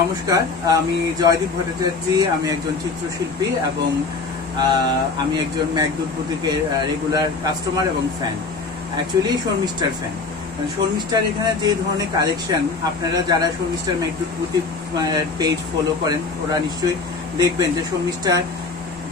নমস্কার, আমি জয়দীপ ভট্টাচার্য। আমি একজন চিত্রশিল্পী এবং আমি একজন মেঘদূত বুটিকের রেগুলার কাস্টমার এবং ফ্যান। অ্যাকচুয়ালি শর্মিষ্ঠার ফ্যান। শর্মিষ্ঠার এখানে যে ধরনের কালেকশন, আপনারা যারা শর্মিষ্ঠার মেঘদূত বুটিক পেজ ফলো করেন ওরা নিশ্চয়ই দেখবেন যে শর্মিষ্ঠার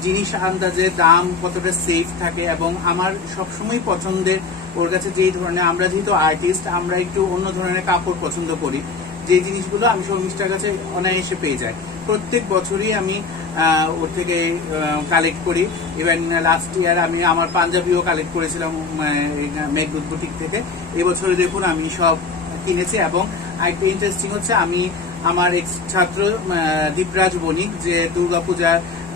জিনিস আন্দাজে দাম কতটা সেফ থাকে এবং আমার সবসময় পছন্দের ওর কাছে যেই ধরনের, আমরা যেহেতু আর্টিস্ট আমরা একটু অন্য ধরনের কাপড় পছন্দ করি, যে জিনিসগুলো আমি শর্মিষ্ঠার কাছে অনায়াসে পেয়ে যাই। প্রত্যেক বছরই আমি ওর থেকে কালেক্ট করি। ইভেন লাস্ট ইয়ার আমি আমার পাঞ্জাবিও কালেক্ট করেছিলাম মেঘদূত বুটিক থেকে। এবছরে দেখুন আমি সব কিনেছি। এবং আরেকটা ইন্টারেস্টিং হচ্ছে, আমি আমার এক্স ছাত্র দীপরাজ বণিক, যে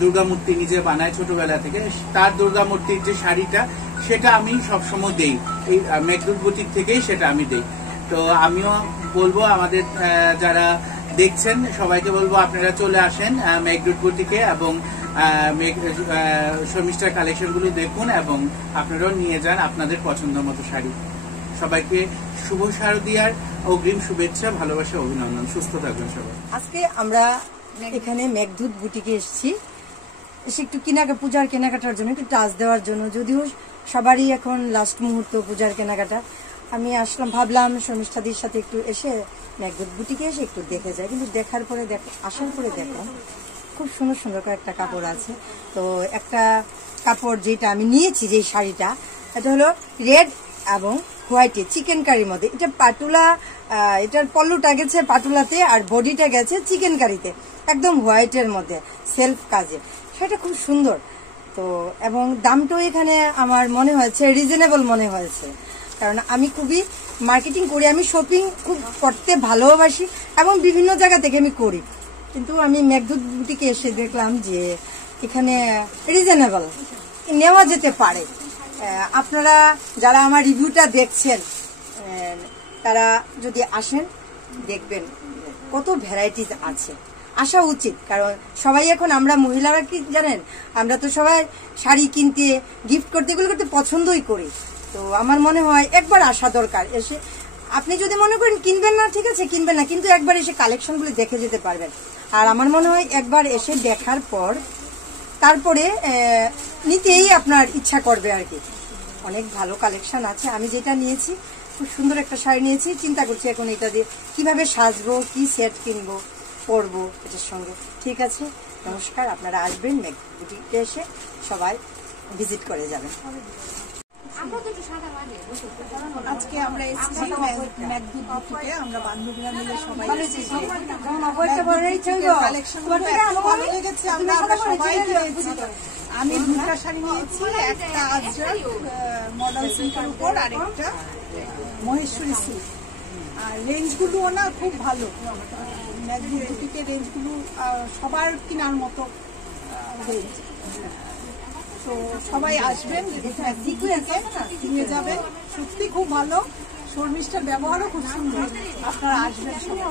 দুর্গা মূর্তি নিজে বানায় ছোটবেলা থেকে, তার দুর্গা মূর্তির যে শাড়িটা সেটা আমি সবসময় দেই, এই মেঘদূত বুটিক থেকেই সেটা আমি দেই। তো আমিও বলবো আমাদের যারা দেখছেন সবাইকে বলবো আপনারা চলে আসেন মেঘদূত বুটিকে এবং শর্মিষ্ঠার কালেকশনগুলো দেখুন এবং আপনারাও নিয়ে যান আপনাদের পছন্দ মতো শাড়ি। সবাইকে শুভ শারদীয়ার অগ্রিম শুভেচ্ছা, ভালোবাসা, অভিনন্দন। সুস্থ থাকবেন সবাই। আজকে আমরা এখানে মেঘদূত বুটিকে এসেছি, একটু পূজার কেনাকাটার জন্য, একটু টাচ দেওয়ার জন্য। যদিও সবারই এখন লাস্ট মুহূর্ত পূজার কেনাকাটা, আমি আসলাম, ভাবলাম শর্মিষ্ঠাদির সাথে একটু এসে মেঘদূত বুটিকে এসে একটু দেখে যায়। কিন্তু আসার পরে দেখলাম খুব সুন্দর সুন্দর কয়েকটা কাপড় আছে। তো একটা কাপড় যেটা আমি নিয়েছি, যে শাড়িটা, এটা হলো রেড এবং হোয়াইটে চিকেন কারির মধ্যে। এটা পাটুলা, এটার পল্লুটা গেছে পাটুলাতে আর বডিটা গেছে চিকেন কারিতে, একদম হোয়াইটের মধ্যে সেলফ কাজে। সেটা খুব সুন্দর। তো এবং দামটাও এখানে আমার মনে হয়েছে রিজনেবল মনে হয়েছে, কারণ আমি খুবই মার্কেটিং করি, আমি শপিং খুব করতে ভালোবাসি এবং বিভিন্ন জায়গা থেকে আমি করি। কিন্তু আমি মেঘদূত বুটিকে এসে দেখলাম যে এখানে রিজনেবল নেওয়া যেতে পারে। আপনারা যারা আমার রিভিউটা দেখছেন তারা যদি আসেন দেখবেন কত ভ্যারাইটিস আছে, আসা উচিত। কারণ সবাই এখন, আমরা মহিলারা কি জানেন, আমরা তো সবাই শাড়ি কিনতে, গিফট করতে, এগুলো করতে পছন্দই করি। তো আমার মনে হয় একবার আসা দরকার। এসে আপনি যদি মনে করেন কিনবেন না, ঠিক আছে কিনবেন না, কিন্তু একবার এসে কালেকশনগুলো দেখে যেতে পারবেন। আর আমার মনে হয় একবার এসে দেখার পর তারপরে নিতেই আপনার ইচ্ছা করবে আর কি। অনেক ভালো কালেকশন আছে। আমি যেটা নিয়েছি, খুব সুন্দর একটা শাড়ি নিয়েছি, চিন্তা করছি এখন এটা দিয়ে কিভাবে সাজবো, কি সেট কিনবো, পরবো এটার সঙ্গে। ঠিক আছে, নমস্কার। আপনারা আসবেন মেঘদূত বুটিকে, এসে সবাই ভিজিট করে যাবেন। আজকে আমরা এসেছি মেঘদূত বুটিকে, আমরা বান্ধবীরা মিলে সবাই ভালো লেগেছে। আমরা সবাই কিনেছি। আমি দুটা শাড়ি নিয়েছি, একটা আজরাক মডেল সিল্কের উপর, আরেকটা মহেশ্বরী সিল্ক। আর রেঞ্জগুলোও না খুব ভালো, মেঘদূত বুটিকের রেঞ্জগুলো সবার কেনার মতো রেঞ্জ। তো সবাই আসবেন, কিনে যাবেন, সত্যি খুব ভালো। শর্মিষ্ঠার ব্যবহারও খুব সুন্দর, আপনারা আসবেন সবাই।